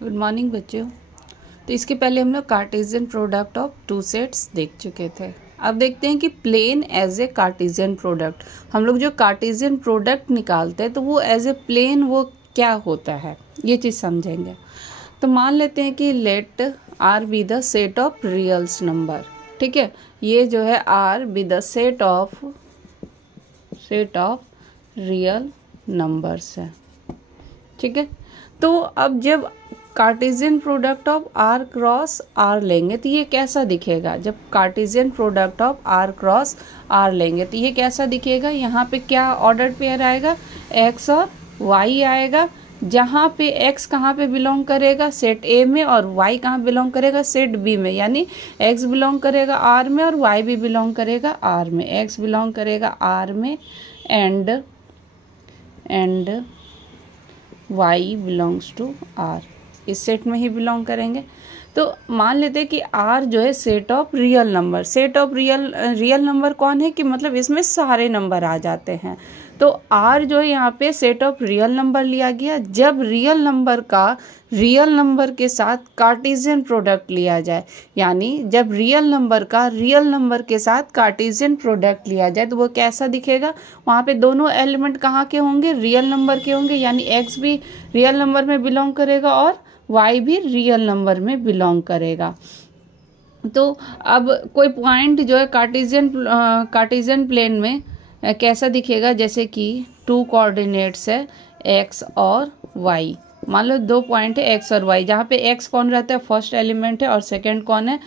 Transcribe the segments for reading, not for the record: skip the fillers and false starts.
Good morning बच्चों। तो इसके पहले हम लोग Cartesian product of two sets देख चुके थे। अब देखते हैं कि plane as a Cartesian product, हम लोग जो कार्टेशियन प्रोडक्ट निकालते हैं तो वो एज ए प्लेन वो क्या होता है, ये चीज़ समझेंगे। तो मान लेते हैं कि let R be the set of reals number. ठीक है, ये जो है R be the set of real numbers है। ठीक है, तो अब जब Cartesian product of R cross R लेंगे तो ये कैसा दिखेगा। जब Cartesian product of R cross R लेंगे तो ये कैसा दिखेगा। यहाँ पे क्या ऑर्डर पेयर आएगा, एक्स और वाई आएगा, जहाँ पे एक्स कहाँ पे बिलोंग करेगा, सेट ए में, और वाई कहाँ बिलोंग करेगा, सेट बी में। यानी एक्स बिलोंग करेगा आर में और वाई भी बिलोंग करेगा आर में। एक्स बिलोंग करेगा आर में and y belongs to r, इस सेट में ही बिलोंग करेंगे। तो मान लेते हैं कि r जो है set of real number. Set of real number कौन है कि मतलब इसमें सारे नंबर आ जाते हैं। तो r जो है यहाँ पे सेट ऑफ रियल नंबर लिया गया जब रियल नंबर का रियल नंबर के साथ कार्टेशियन प्रोडक्ट लिया जाए। यानी जब रियल नंबर का रियल नंबर के साथ कार्टेशियन प्रोडक्ट लिया जाए तो वो कैसा दिखेगा। वहाँ पे दोनों एलिमेंट कहाँ के होंगे, रियल नंबर के होंगे। यानी x भी रियल नंबर में बिलोंग करेगा और y भी रियल नंबर में बिलोंग करेगा। तो अब कोई पॉइंट जो है कार्टेशियन प्लेन में कैसा दिखेगा, जैसे कि टू कोऑर्डिनेट्स है x और y। मान लो दो पॉइंट है x और y, जहाँ पे x कौन रहता है, फर्स्ट एलिमेंट है, और सेकंड कौन है,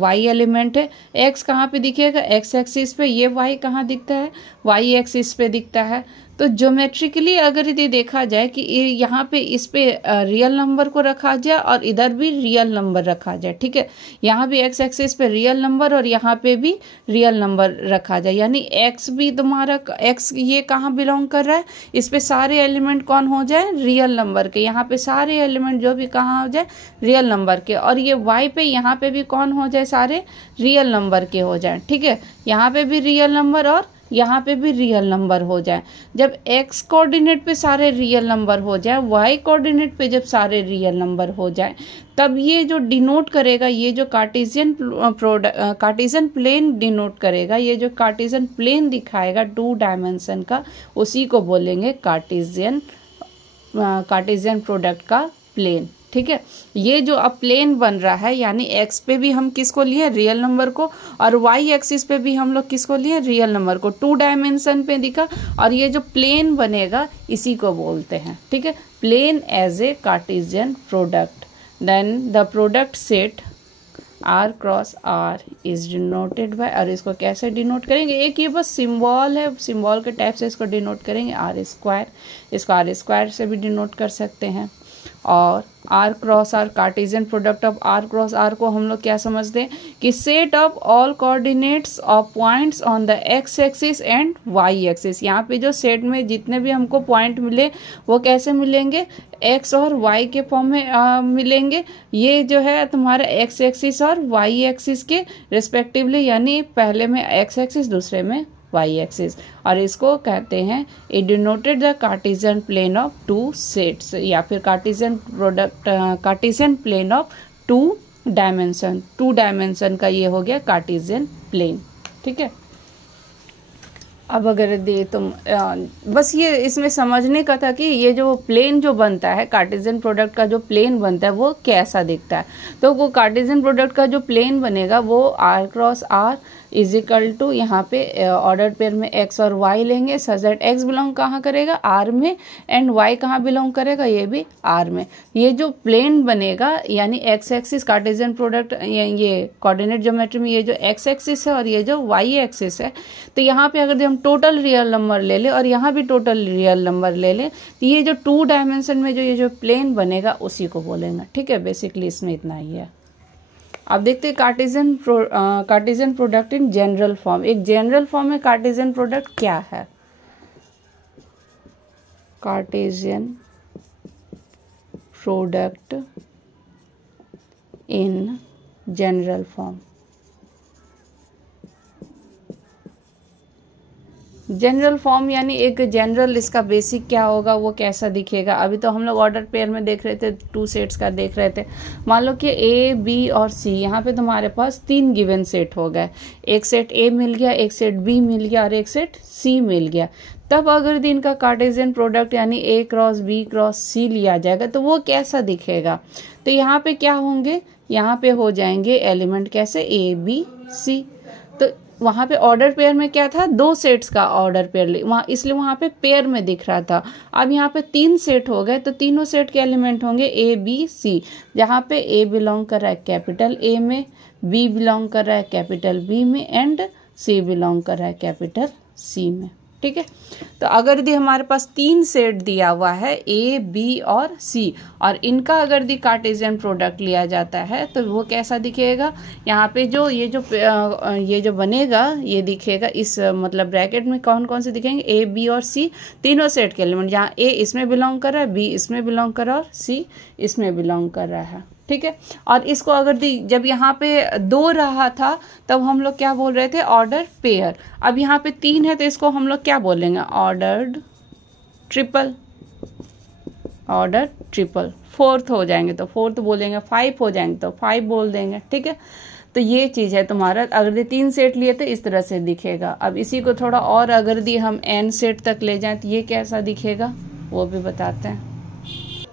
y एलिमेंट है। x कहाँ पे दिखेगा, x एक्सिस पे, ये y कहाँ दिखता है, y एक्सिस पे दिखता है। तो ज्योमेट्रिकली अगर ये देखा जाए कि यहाँ पे इस पे रियल नंबर को रखा जाए और इधर भी रियल नंबर रखा जाए। ठीक है, यहाँ भी x एक्सिस पे रियल नंबर और यहाँ पे भी रियल नंबर रखा जाए। यानी x भी तुम्हारा x ये कहाँ बिलोंग कर रहा है, इस पे सारे एलिमेंट कौन हो जाए, रियल नंबर के। यहाँ पे सारे एलिमेंट जो भी कहाँ हो जाए, रियल नंबर के। और ये y पे यहाँ पे भी कौन हो जाए, सारे रियल नंबर के हो जाए। ठीक है, यहाँ पे भी रियल नंबर और यहाँ पे भी रियल नंबर हो जाए। जब x कोऑर्डिनेट पे सारे रियल नंबर हो जाए, y कोऑर्डिनेट पे जब सारे रियल नंबर हो जाए, तब ये जो डिनोट करेगा, ये जो कार्टेशियन प्लेन डिनोट करेगा, ये जो कार्टेशियन प्लेन दिखाएगा टू डायमेंशन का, उसी को बोलेंगे कार्टेशियन प्रोडक्ट का प्लेन। ठीक है, ये जो अब प्लेन बन रहा है, यानी x पे भी हम किसको लिए, रियल नंबर को, और y एक्सिस पे भी हम लोग किसको लिए, रियल नंबर को। टू डायमेंशन पे दिखा, और ये जो प्लेन बनेगा इसी को बोलते हैं। ठीक है, plane as a Cartesian product. Then the product set r cross r is denoted by, और इसको कैसे डिनोट करेंगे, एक ये बस सिंबल है, सिंबल के टाइप से इसको डिनोट करेंगे, आर स्क्वायर। इसको आर स्क्वायर से भी डिनोट कर सकते हैं। और R cross R, Cartesian product of R cross R को हम लोग क्या समझते हैं कि set of all coordinates of points on the X axis and Y axis. यहाँ पे जो सेट में जितने भी हमको पॉइंट मिले वो कैसे मिलेंगे, एक्स और वाई के फॉर्म में मिलेंगे। ये जो है तुम्हारा एक्स एक्सिस और वाई एक्सिस के रिस्पेक्टिवली, यानी पहले में एक्स एक्सिस दूसरे में वाई एक्सिस। और इसको कहते हैं it denoted the Cartesian plane of two sets, या फिर Cartesian plane of two dimension. Two dimension का ये हो गया कार्टेशियन प्लेन। ठीक है, अब अगर दे तुम बस ये इसमें समझने का था कि ये जो प्लेन जो बनता है, कार्टेशियन प्रोडक्ट का जो प्लेन बनता है वो कैसा दिखता है। तो वो कार्टेशियन प्रोडक्ट का जो प्लेन बनेगा वो R cross R is equal to, यहाँ पे ऑर्डर पेयर में x और y लेंगे, सच दैट x बिलोंग कहाँ करेगा, r में, एंड y कहाँ बिलोंग करेगा, ये भी r में। ये जो प्लेन बनेगा, यानी x एक्सिस कार्टेशियन प्रोडक्ट, ये कोऑर्डिनेट ज्योमेट्री में ये जो x एक्सिस है और ये जो y एक्सिस है, तो यहाँ पे अगर हम टोटल रियल नंबर ले लें और यहाँ भी टोटल रियल नंबर ले लें, तो ये जो टू डायमेंशन में जो ये जो प्लेन बनेगा उसी को बोलेंगे। ठीक है, बेसिकली इसमें इतना ही है। अब देखते हैं Cartesian product in general form. एक जनरल फॉर्म में कार्टेशियन प्रोडक्ट क्या है, Cartesian product in general form. General form यानी एक जनरल इसका बेसिक क्या होगा, वो कैसा दिखेगा। अभी तो हम लोग ऑर्डर पेयर में देख रहे थे, 2 सेट्स का देख रहे थे। मान लो कि ए, बी और सी, यहाँ पे तुम्हारे पास 3 गिवन सेट हो गए। एक सेट ए मिल गया, एक सेट बी मिल गया और एक सेट सी मिल गया। तब अगर इनका कार्टेशियन प्रोडक्ट यानी ए क्रॉस बी क्रॉस सी लिया जाएगा तो वो कैसा दिखेगा। तो यहाँ पे क्या होंगे, यहाँ पे हो जाएंगे एलिमेंट कैसे, ए बी सी। तो वहाँ पे ऑर्डर पेयर में क्या था, 2 सेट्स का ऑर्डर पेयर, वहाँ इसलिए वहाँ पे पेयर में दिख रहा था। अब यहाँ पे 3 सेट हो गए तो तीनों सेट के एलिमेंट होंगे ए बी सी, जहाँ पे ए बिलोंग कर रहा है कैपिटल ए में, बी बिलोंग कर रहा है कैपिटल बी में एंड सी बिलोंग कर रहा है कैपिटल सी में। ठीक है, तो अगर दी हमारे पास 3 सेट दिया हुआ है ए बी और सी, और इनका अगर दी कार्टेशियन प्रोडक्ट लिया जाता है तो वो कैसा दिखेगा। यहाँ पे जो ये जो बनेगा ये दिखेगा, इस मतलब ब्रैकेट में कौन कौन से दिखेंगे, ए बी और सी तीनों सेट के एलिमेंट, जहाँ ए इसमें बिलोंग कर रहा है, बी इसमें बिलोंग कर रहा है और सी इसमें बिलोंग कर रहा है। ठीक है, और इसको अगर जब यहाँ पे 2 रहा था तब हम लोग क्या बोल रहे थे, ऑर्डर पेयर। अब यहाँ पे 3 है तो इसको हम लोग क्या बोलेंगे, ordered triple, order triple. 4th हो जाएंगे तो 4th बोलेंगे, 5 हो जाएंगे तो 5 बोल देंगे। ठीक है, तो ये चीज़ है तुम्हारा। अगर 3 सेट लिए तो इस तरह से दिखेगा। अब इसी को थोड़ा और अगर हम n सेट तक ले जाएं तो ये कैसा दिखेगा वो भी बताते हैं।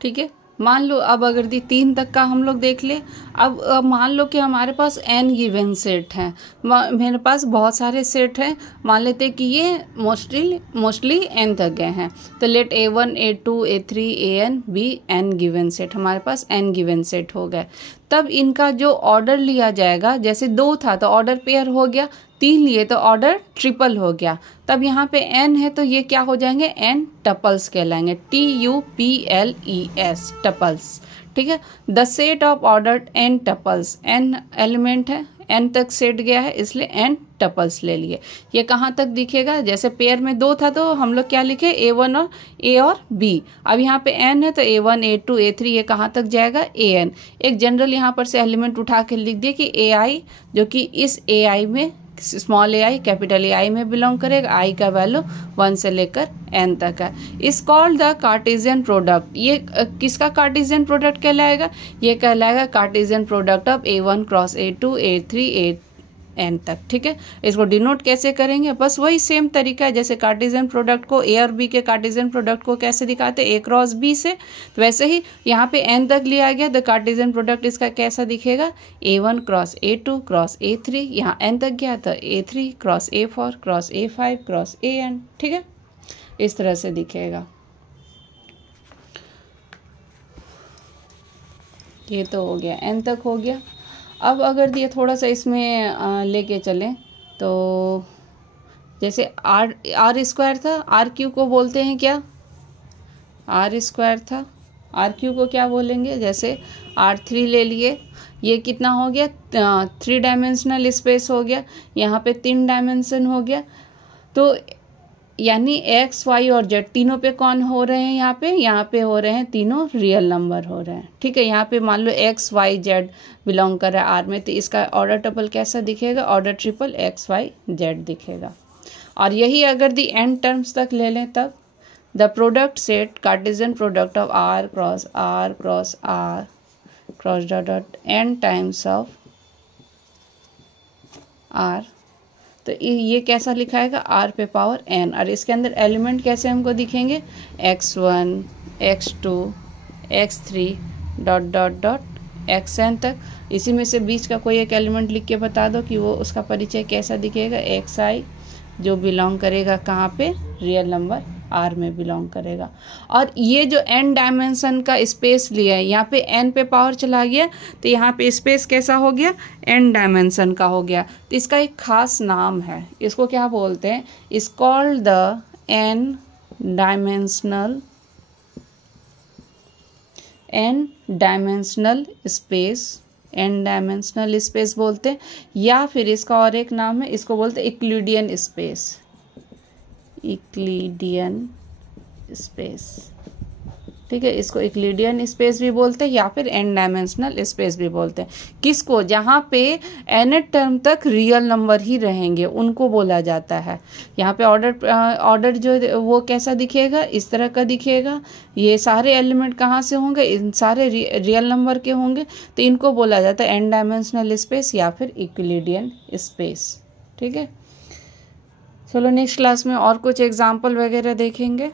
ठीक है, मान लो अब अगर 3 तक का हम लोग देख ले। अब मान लो कि हमारे पास n गिवन सेट हैं, मेरे पास बहुत सारे सेट हैं, मान लेते कि ये मोस्टली n तक गए हैं। तो let a1 a2 a3 an b n given set, हमारे पास n गिवन सेट हो गए। तब इनका जो ऑर्डर लिया जाएगा, जैसे 2 था तो ऑर्डर पेयर हो गया, 3 लिए तो ऑर्डर ट्रिपल हो गया। तब यहाँ पे n है तो ये क्या हो जाएंगे, n टपल्स कहलाएंगे, TUPLES टपल्स। ठीक है, the set of ordered n tuples, n element है, n तक सेट गया है इसलिए n टपल्स ले लिए। ये कहाँ तक दिखेगा, जैसे पेयर में 2 था तो हम लोग क्या लिखे, A1 और A और B। अब यहाँ पे n है तो A1 A2 A3 ये कहाँ तक जाएगा, AN। एक जनरल यहाँ पर से एलिमेंट उठा के लिख दिए कि AI, जो कि इस AI में स्मॉल ai कैपिटल AI में बिलोंग करेगा, i का वैल्यू 1 से लेकर n तक है। इस कॉल्ड द कार्टेशियन प्रोडक्ट, ये किसका कार्टेशियन प्रोडक्ट कहलाएगा, ये कहलाएगा Cartesian product of A1 cross A2 A3 n तक। ठीक है, इसको डिनोट कैसे करेंगे, बस वही सेम तरीका है जैसे कार्टेशियन प्रोडक्ट को, a और b के कार्टेशियन प्रोडक्ट को कैसे दिखाते हैं, a क्रॉस b से, तो वैसे ही यहाँ पे n तक लिया गया तो कार्टेशियन प्रोडक्ट इसका कैसा दिखेगा, a1 cross a2 cross a3, यहाँ n तक गया तो a3 cross a4 cross a5 cross an। ठीक है, इस तरह से दिखेगा। ये तो हो गया, n तक हो गया। अब अगर ये थोड़ा सा इसमें लेके चलें तो जैसे आर स्क्वायर था, आर क्यू को बोलते हैं क्या, आर स्क्वायर था, आर क्यू को क्या बोलेंगे, जैसे R3 ले लिए, ये कितना हो गया, 3 डायमेंशनल स्पेस हो गया, यहाँ पे 3 डायमेंशन हो गया। तो यानी x, y और z तीनों पे कौन हो रहे हैं, यहाँ पे हो रहे हैं तीनों रियल नंबर हो रहे हैं। ठीक है, यहाँ पे मान लो x, y, z बिलोंग कर रहा है R में, तो इसका ऑर्डर ट्रिपल कैसा दिखेगा, order triple x, y, z दिखेगा। और यही अगर दी n टर्म्स तक ले लें तब the product set Cartesian product of R cross R cross R cross dot dot n times of R, तो ये कैसा लिखाएगा, r पे पावर n, और इसके अंदर एलिमेंट कैसे हमको दिखेंगे, x1 x2 x3 dot dot dot xn तक। इसी में से बीच का कोई एक एलिमेंट लिख के बता दो कि वो उसका परिचय कैसा दिखेगा, xi, जो बिलोंग करेगा कहाँ पे, रियल नंबर R में बिलोंग करेगा। और ये जो n डायमेंशन का स्पेस लिया है, यहाँ पे n पे पावर चला गया तो यहाँ पे स्पेस कैसा हो गया, n डायमेंशन का हो गया। तो इसका एक खास नाम है, इसको क्या बोलते हैं, is called the n dimensional space, n dimensional space बोलते हैं, या फिर इसका और एक नाम है, इसको बोलते हैं यूक्लिडियन स्पेस, यूक्लिडियन स्पेस। ठीक है, इसको यूक्लिडियन स्पेस भी बोलते हैं या फिर एन डायमेंशनल स्पेस भी बोलते हैं। किसको? जहाँ पे nth टर्म तक रियल नंबर ही रहेंगे उनको बोला जाता है। यहाँ पे ऑर्डर जो वो कैसा दिखेगा? इस तरह का दिखेगा। ये सारे एलिमेंट कहाँ से होंगे? इन सारे रियल नंबर के होंगे, तो इनको बोला जाता है एन डायमेंशनल स्पेस या फिर यूक्लिडियन स्पेस। ठीक है, चलो नेक्स्ट क्लास में और कुछ एग्जाम्पल वगैरह देखेंगे।